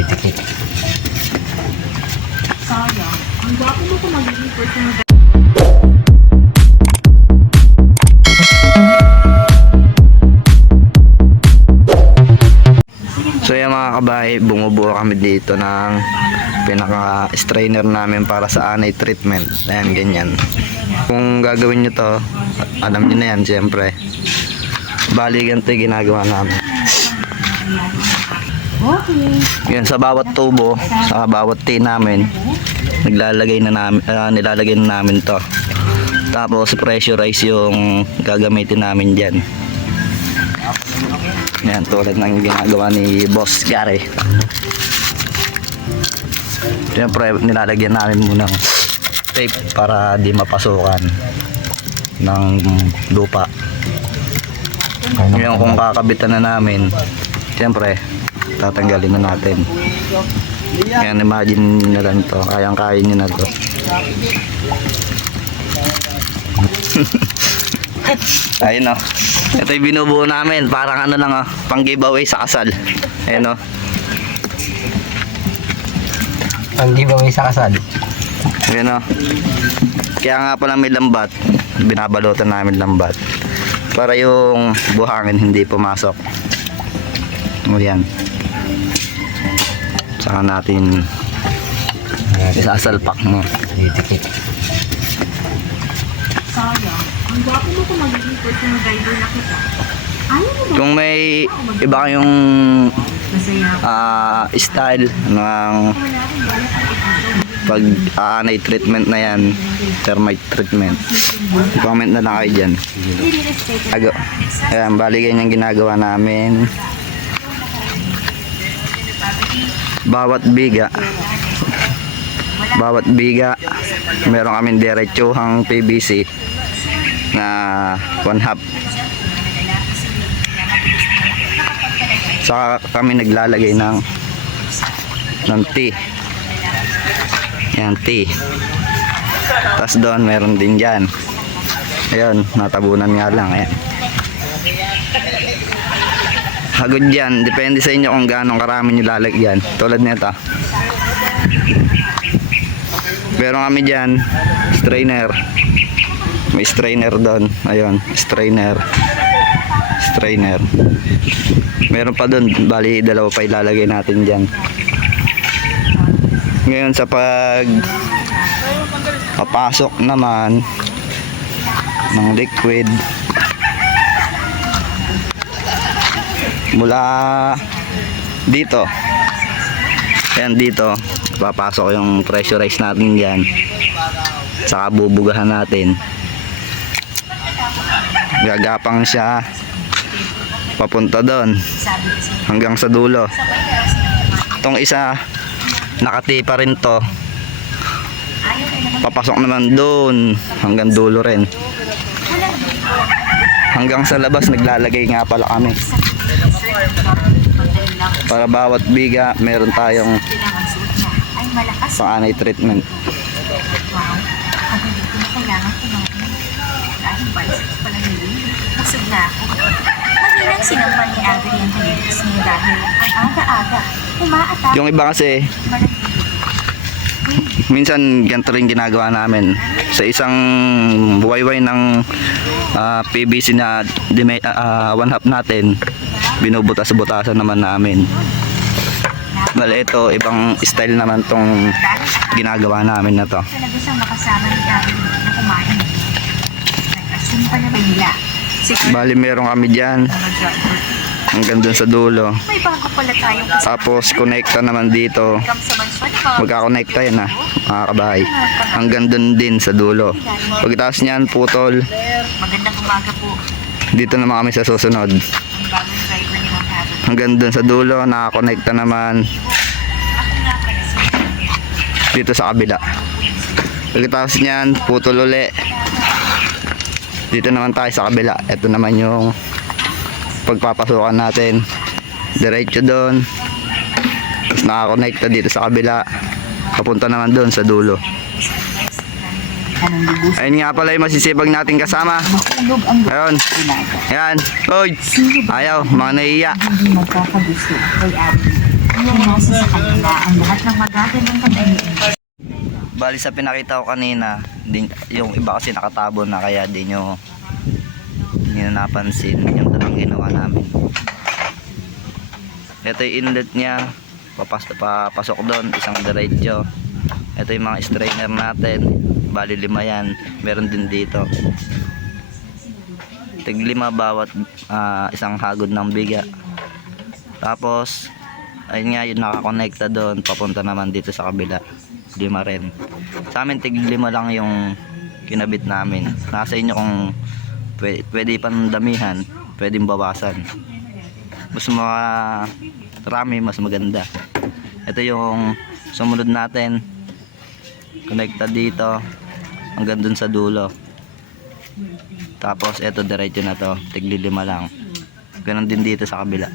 Didikit. Sayang. Ang gwapo mo kung magiging personal So yung mga kabahay, bumubuo kami dito ng pinaka-strainer namin para sa anay treatment. Ayan, ganyan. Kung gagawin nyo to, alam nyo na yan, siyempre. Bali, ganito ginagawa namin. Okay. Yan, sa bawat tubo, sa bawat tin namin, naglalagay na namin, ah, nilalagay na namin to. Tapos pressurize yung gagamitin namin dyan. Yan, tulad ng ginagawa ni Boss Gary. Siyempre, nilalagyan namin muna ng tape para di mapasukan ng lupa. Ngayon kung kakabitan na namin, siyempre, tatanggalin na natin. Yan, imagine nyo na lang to. Kayang-kaya nyo na to. Ayun o. Ito yung binubuo namin. Parang ano lang o. Pang giveaway sa kasal. Ayun o. Ang giveaway sa kasal. Ayun o. Kaya nga pala may lambat. Binabalutan namin lambat. Para yung buhangin hindi pumasok. O yan. Saka natin isasalpak mo. Didikit. Sayang. Ang gwapo mo kung magiging personal driver na kita. Kung may iba kayong ah, style ng pag aanay treatment na yan, termite treatment. Comment na lang kayo dyan. Ago. Ayan, bali ganyan ginagawa namin. Bawat biga, bawat biga, meron kaming diretsuhang PVC na one half. Saka kami naglalagay ng ng T. Yan, T. Tapos doon, meron din dyan. Ayun, natabunan nga lang. Ayan. Hagod dyan. Depende sa inyo kung gaano karami nyo lalagyan. Tulad nito. Meron kami dyan, strainer. May strainer doon. Ayun, strainer. Strainer. Meron pa doon. Bali, dalawa pa ilalagay natin dyan. Ngayon sa pag papasok naman ng liquid mula dito. Yan dito. Papasok yung pressurize natin dyan. Saka bubugahan natin. Gagapang siya. Papunta doon. Hanggang sa dulo. Itong isa nakati pa rin to. Papasok naman doon. Hanggang dulo rin. Hanggang sa labas naglalagay nga pala kami para bawat biga meron tayong panganay treatment Wow. Ang hindi ko na kailangan kumain. Dahil biceps pa lang yun. Busog na ako. Mahilang sinampal ni Adrian Hernandez niya dahil ang umaatake yung iba kasi minsan ganito rin ginagawa namin sa isang wayway ng ah, PVC na ah, one half natin binubutas-butasan naman namin. Bale, ito ibang style naman tong ginagawa namin na to. Bali meron kami dyan. Hanggang dun sa dulo. Tapos connecta naman dito. Magkakonekta yan ah mga kabahay. Hanggang dun din sa dulo. Pagkatapos niyan putol. Dito naman kami sa susunod hanggang dun sa dulo nakakonekta naman. Dito sa kabila. Pagkatapos niyan putol uli. Dito naman tayo sa kabila. Ito naman yung pagpapasukan natin. Diretso doon. Tapos nakakonekta dito sa kabila. Papunta naman doon sa dulo? Ayun nga pala yung masisipag nating kasama. Ayun. Binaga. yan oy ayaw mga nahiya. Hindi magkakagusto kay Adrian? Pinasa sa kanila. Ang lahat ng magagandang katangian Bali sa pinakita ko kanina, din, yung iba kasi nakatabo na kaya di nyo hindi na napansin yung tatlong ginawa namin. Ito yung inlet niya, papas, papasok doon, isang diretso. Ito yung mga strainer natin, bali lima yan, meron din dito. Tig lima bawat ah, isang hagod ng biga. Tapos, ayun nga yung nakakonekta doon, papunta naman dito sa kabila. Lima rin. Sa amin, tig lima lang yung kinabit namin. Nasa inyo kung pwede, pwede pang damihan, pwedeng bawasan. Mas marami, mas maganda. Ito yung sumunod natin. Connecta dito hanggang dun sa dulo. Tapos ito diretso na to, tigli lima lang. Ganon din dito sa kabila.